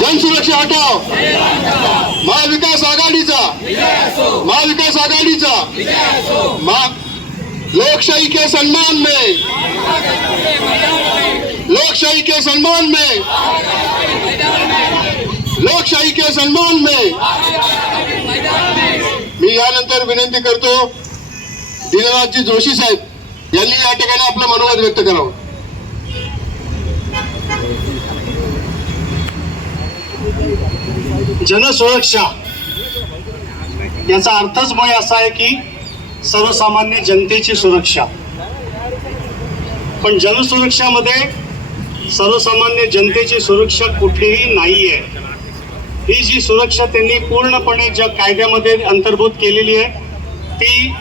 जनसुरक्षा हटाओ, महाविकास आघाडीचा, महाविकास आघाडीचा, लोकशाही के सम्मान में, लोकशाही के सम्मान में, लोकशाही के सम्मान में मी यानंतर विनंती करतो दिननाथजी जोशी साहेब यांनी या ठिकाणी आपलं मनोगत व्यक्त करावं. जनसुरक्षा याचा अर्थच मग असा आहे की सर्वसामान्य जनतेची सुरक्षा. पण जनसुरक्षामध्ये सर्वसामान्य जनतेची सुरक्षा कुठेही नाहीये. ही जी सुरक्षा त्यांनी पूर्णपणे ज्या कायद्यामध्ये अंतर्भूत केलेली आहे ती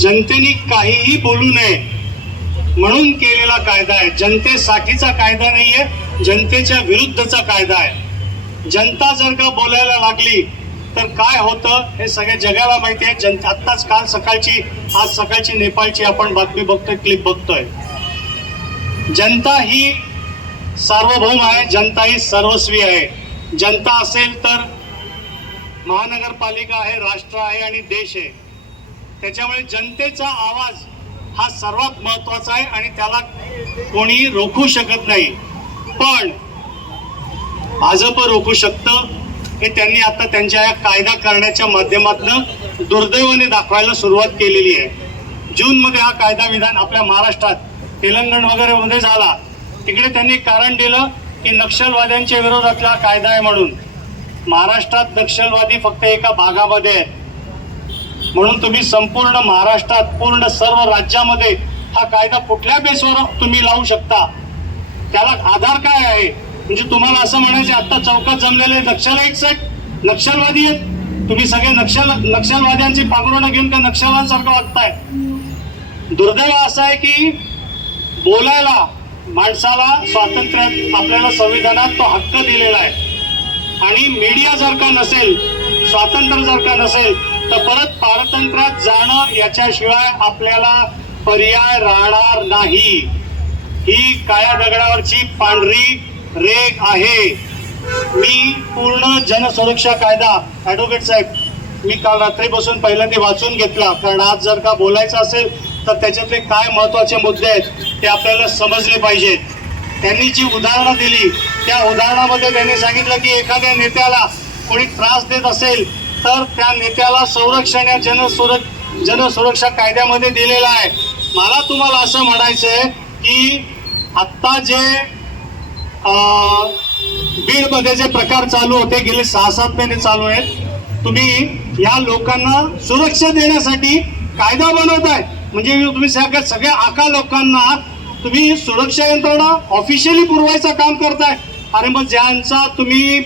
जनतेने काहीही बोलू नये म्हणून केलेला कायदा आहे. जनतेसाठीचा कायदा नाहीये, जनतेच्या विरुद्धचा कायदा आहे. जनता जर का बोलायला लागली तर काय होतं हे सगळ्या जगाला माहिती आहे. आत्ताच आज सकाळची नेपाळची आपण बातमी बघतोय, क्लिप बघतोय. जनता ही सार्वभौम आहे, जनता ही सर्वस्वी आहे. जनता असेल तर महानगरपालिका आहे, राष्ट्र आहे आणि देश आहे. त्याच्यामुळे जनतेचा आवाज हा सर्वात महत्वाचा आहे आणि त्याला कोणी रोखू शकत नाही. पण भाजप रोखू शकतं हे त्यांनी आता त्यांच्या या कायदा करण्याच्या माध्यमातून दुर्दैवाने दाखवायला सुरुवात केलेली आहे. जूनमध्ये हा कायदा विधान आपल्या महाराष्ट्रात, तेलंगण वगैरे मध्ये झाला. तिकडे त्यांनी कारण दिलं की नक्षलवाद्यांच्या विरोधातला कायदा आहे म्हणून. महाराष्ट्रात नक्षलवादी फक्त एका भागामध्ये आहेत म्हणून तुम्ही संपूर्ण महाराष्ट्रात, पूर्ण सर्व राज्यामध्ये हा कायदा कुठल्या बेसवर तुम्ही लावू शकता? त्याला आधार काय आहे? म्हणजे तुम्हाला असं म्हणायचं आता चौकात जमलेले नक्षलवादी आहेत, तुम्ही सगळे नक्षलवाद्यांची पांघरुणं घेऊन का नक्षलवाद्यांसारखं वागताय? दुर्दैव असं आहे की बोलायला माणसाला स्वातंत्र्य आपल्याला संविधानात तो हक्क दिलेला आहे आणि मीडिया जर का नसेल, स्वातंत्र्य जर का नसेल तर परत पारतंत्र्यात जाणं याच्याशिवाय आपल्याला पर्याय राहणार नाही. ही काळ्या दगडावरची पांढरी रेग आहे. मी पूर्ण जनसुरक्षा कायदा, ॲडव्होकेट साहेब मी काल रात्रीपासून पहिल्यांदा वाचून घेतला, कारण आज जर का बोलायचं असेल तर त्याच्यातले काय महत्वाचे मुद्दे आहेत ते आपल्याला समजले पाहिजेत. त्यांनी जी उदाहरणं दिली त्या उदाहरणामध्ये त्यांनी सांगितलं की एखाद्या नेत्याला कोणी त्रास देत असेल तर त्या नेत्याला संरक्षण या जनसुरक्षा कायद्यामध्ये दिलेलं आहे. मला तुम्हाला असं म्हणायचं आहे की आत्ता जे बीडमध्ये जे प्रकार चालू होते गेले 6-7 महिने चालू आहेत, तुम्ही या लोकांना सुरक्षा देण्यासाठी कायदा बनवताय. म्हणजे तुम्ही सगळ्या आका लोकांना तुम्ही सुरक्षा यंत्रणा ऑफिशियली पुरवायचं काम करताय. अरे मग ज्यांचा तुम्ही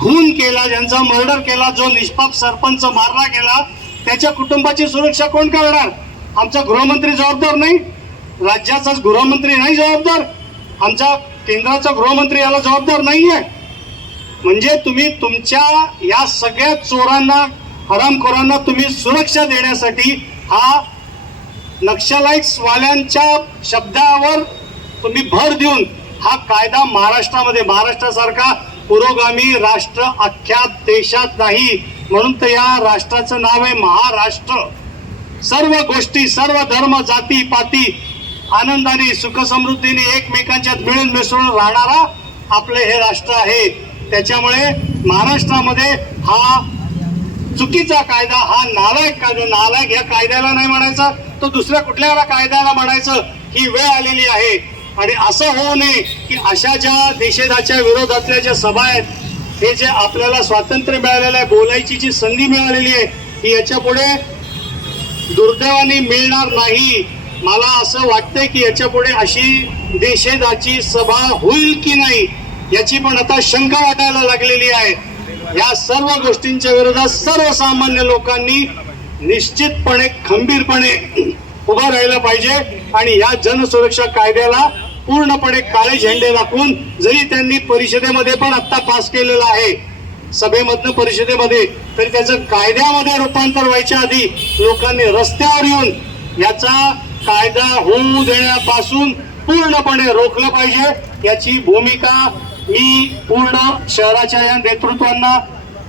खून केला, ज्यांचा मर्डर केला, जो निष्पाप सरपंच मारला गेला त्याच्या कुटुंबाची सुरक्षा कोण करणार? आमचा गृहमंत्री जबाबदार नाही? राज्याचाच गृहमंत्री नाही जबाबदार? आमचा केंद्राचा गृहमंत्री याला जबाबदार नाहीये? म्हणजे तुम्ही तुमच्या या सगळ्या चोरांना, हरामखोरांना तुम्ही सुरक्षा देण्यासाठी हा नक्षलाइट्स वाल्यांच्या शब्दावर तुम्ही भर देऊन हा कायदा महाराष्ट्रामध्ये, महाराष्ट्रासारखा पुरोगामी राष्ट्र अख्ख्या देशात नाही म्हणून तर या राष्ट्राचं नाव आहे महाराष्ट्र. सर्व गोष्टी, सर्व धर्म, जाती पाती आनंदाने, सुखसमृद्धीने एकमेकांच्यात मिळून मिसळून राहणारा आपले हे राष्ट्र आहे. त्याच्यामुळे महाराष्ट्रामध्ये हा चुकीचा कायदा, हा नालायक कायदा, नालायक या कायद्याला नाही म्हणायचं तर दुसऱ्या कुठल्या कायद्याला म्हणायचं ही वेळ आलेली आहे. आणि असं होऊ नये की अशा ज्या निषेधाच्या विरोधातल्या ज्या सभा आहेत, हे जे आपल्याला स्वातंत्र्य मिळालेलं आहे, बोलायची जी संधी मिळालेली आहे ही याच्या पुढे दुर्दैवाने मिळणार नाही. मला असं वाटतंय की याच्या पुढे अशी निषेधाची सभा होईल की नाही याची पण आता शंका वाटायला लागलेली आहे. या सर्व गोष्टींच्या विरोधात सर्वसामान्य लोकांनी निश्चितपणे, खंबीरपणे उभं राहिलं पाहिजे आणि या जनसुरक्षा कायद्याला पूर्णपणे काळे झेंडे दाखवून, जरी त्यांनी परिषदेमध्ये पण आता पास केलेलं आहे, सभेमधनं परिषदेमध्ये, तरी त्याचं कायद्यामध्ये रूपांतर व्हायच्या आधी लोकांनी रस्त्यावर येऊन याचा कायदा होऊ देण्यापासून पूर्णपणे रोखलं पाहिजे. याची भूमिका मी पूर्ण शहराच्या या नेतृत्वांना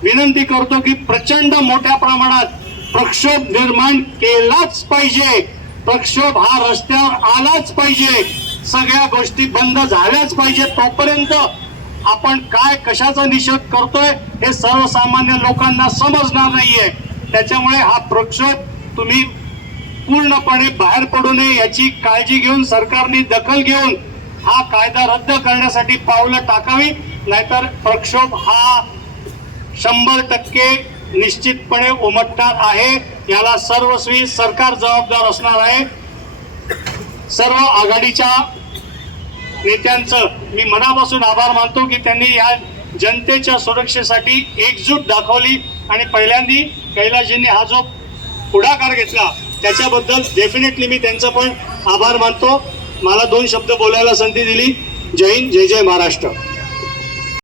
विनंती करतो की प्रचंड मोठ्या प्रमाणात प्रक्षोभ निर्माण केलाच पाहिजे. प्रक्षोभ हा रस्त्यावर आलाच पाहिजे. सगळ्या गोष्टी बंद झाल्याच पाहिजे. तोपर्यंत आपण काय कशाचा निषेध करतोय हे सर्वसामान्य लोकांना समजणार नाहीये. त्याच्यामुळे हा प्रक्षोभ तुम्ही पूर्णपणे बाहेर पडू नये याची काळजी घेऊन सरकारने दखल घेऊन हा कायदा रद्द करण्यासाठी पावलं टाकावी. नाहीतर प्रक्षोभ हा 100% निश्चितपणे उमटणार आहे. याला सर्वस्वी सरकार जबाबदार असणार आहे. सर्व आघाडीच्या नेत्यांचं मी मनापासून आभार मानतो की त्यांनी या जनतेच्या सुरक्षेसाठी एकजूट दाखवली आणि पहिल्यांदा कैलासजींनी हा जो पुढाकार घेतला त्याच्याबद्दल डेफिनेटली मी त्यांचा पण आभार मानतो. मला 2 शब्द बोलायला संधी दिली. जय हिंद, जय जय महाराष्ट्र.